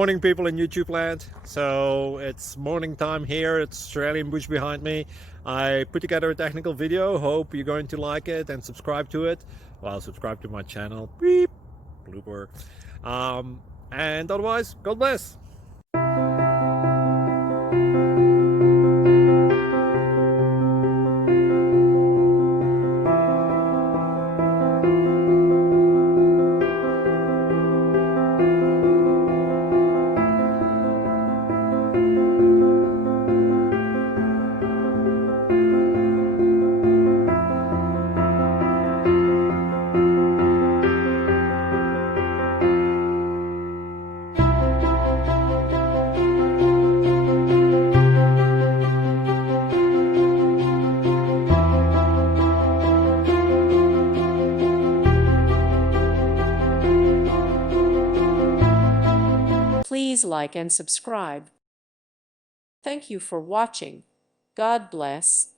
Morning, people in YouTube land. So it's morning time here. It's Australian bush behind me. I put together a technical video. Hope you're going to like it and subscribe to it. Well, subscribe to my channel. Beep. Blooper. And otherwise, God bless. Please like and subscribe. Thank you for watching. God bless.